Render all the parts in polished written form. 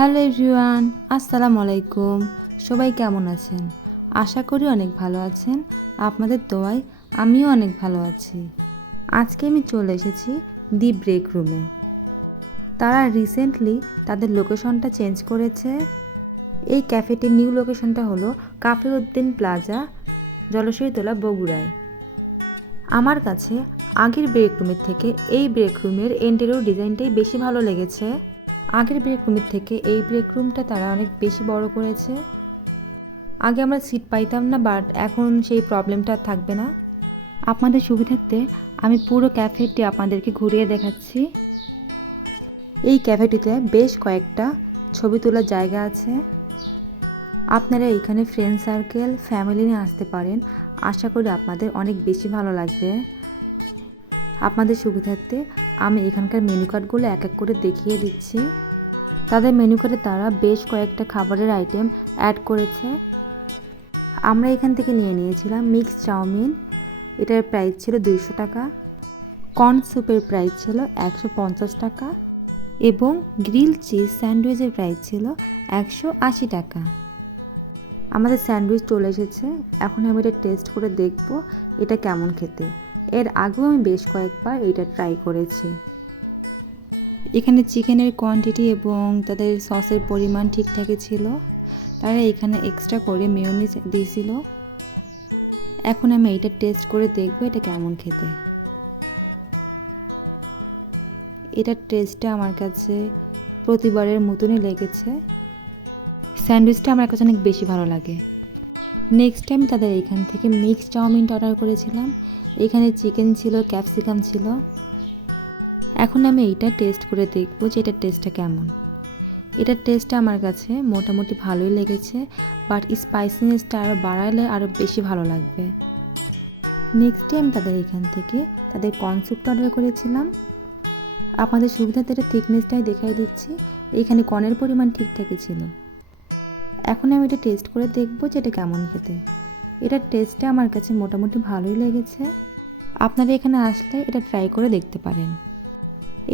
Hello everyone, আসসালামু আলাইকুম। সবাই কেমন আছেন? আশা করি অনেক ভালো আছেন। আপনাদের দোয়ায় আমিও অনেক ভালো আছি। আজকে আমি চলে এসেছি দি ব্রেক রুমে। তারা রিসেন্টলি তাদের লোকেশনটা চেঞ্জ করেছে। এই ক্যাফেটির নিউ লোকেশনটা হলো কাফে উদ্দিন প্লাজা, জলসইতলা, বগুড়ায়। আমার কাছে আগের ব্রেক রুমের থেকে এই ব্রেক রুমের ইন্টেরিয়র ডিজাইনটাই বেশি ভালো লেগেছে। আগের ব্রেক রুমের থেকে এই ব্রেক রুমটা তারা অনেক বেশি বড় করেছে। আগে আমরা সিট পাইতাম না, বাট এখন সেই প্রবলেমটা থাকবে না। আপনাদের সুবিধার্থে আমি পুরো ক্যাফেটি আপনাদেরকে ঘুরিয়ে দেখাচ্ছি। এই ক্যাফেটিতে বেশ কয়েকটা ছবি তোলার জায়গা আছে। আপনারা এখানে ফ্রেন্ড সার্কেল, ফ্যামিলি নিয়ে আসতে পারেন। আশা করি আপনাদের অনেক বেশি ভালো লাগবে। আপনাদের সুবিধার্থে আমি এখানকার মেনু কার্ডগুলো এক এক করে দেখিয়ে দিচ্ছি। তাদের মেনু কার্ডে তারা বেশ কয়েকটা খাবারের আইটেম অ্যাড করেছে। আমরা এখান থেকে নিয়েছিলাম মিক্স চাউমিন, এটার প্রাইস ছিল 200 টাকা। কর্ন স্যুপের প্রাইস ছিল 150 টাকা এবং গ্রিল চিজ স্যান্ডউইচের প্রাইস ছিল 180 টাকা। আমাদের স্যান্ডউইচ চলে এসেছে। এখন আমি এটা টেস্ট করে দেখব এটা কেমন খেতে। এর আগেও আমি বেশ কয়েকবার এটা ট্রাই করেছি। এখানে চিকেনের কোয়ান্টিটি এবং তাদের সসের পরিমাণ ঠিকঠাকই ছিল। তারা এখানে এক্সট্রা করে মেয়োনিজ দিয়েছিল। এখন আমি এটা টেস্ট করে দেখব এটা কেমন খেতে। এটার টেস্টটা আমার কাছে প্রতিবারের মতনই লেগেছে। স্যান্ডউইচটা আমার কাছে অনেক বেশি ভালো লাগে। নেক্সট টাইম তাদের এখান থেকে মিক্স চাউমিনটা অর্ডার করেছিলাম। এখানে চিকেন ছিল, ক্যাপসিকাম ছিল। এখন আমি এইটা টেস্ট করে দেখব যে এটার টেস্টটা কেমন। এটার টেস্টটা আমার কাছে মোটামুটি ভালোই লেগেছে, বাট স্পাইসিনেসটা আরও বাড়ালে আরও বেশি ভালো লাগবে। নেক্সট টাইম তাদের এখান থেকে তাদের কর্ন স্যুপটা অর্ডার করেছিলাম। আপনাদের সুবিধাতে এটা থিকনেসটাই দেখাই দিচ্ছি। এইখানে কর্নের পরিমাণ ঠিকঠাকই ছিল। এখন আমি এটা টেস্ট করে দেখব যে এটা কেমন খেতে। এটার টেস্টটা আমার কাছে মোটামুটি ভালোই লেগেছে। আপনারা এখানে আসলে এটা ট্রাই করে দেখতে পারেন।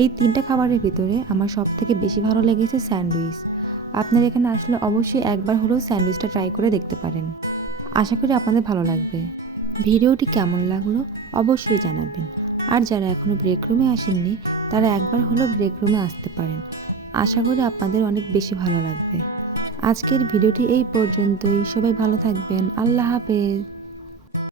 এই 3টা খাবারের ভিতরে আমার সবথেকে বেশি ভালো লেগেছে স্যান্ডউইচ। আপনারা এখানে আসলে অবশ্যই একবার হলেও স্যান্ডউইচটা ট্রাই করে দেখতে পারেন। আশা করি আপনাদের ভালো লাগবে। ভিডিওটি কেমন লাগলো অবশ্যই জানাবেন। আর যারা এখনও ব্রেক রুমে আসেননি তারা একবার হলেও ব্রেক রুমে আসতে পারেন। আশা করি আপনাদের অনেক বেশি ভালো লাগবে। আজকের ভিডিওটি এই পর্যন্তই। সবাই ভালো থাকবেন। আল্লাহ হাফেজ।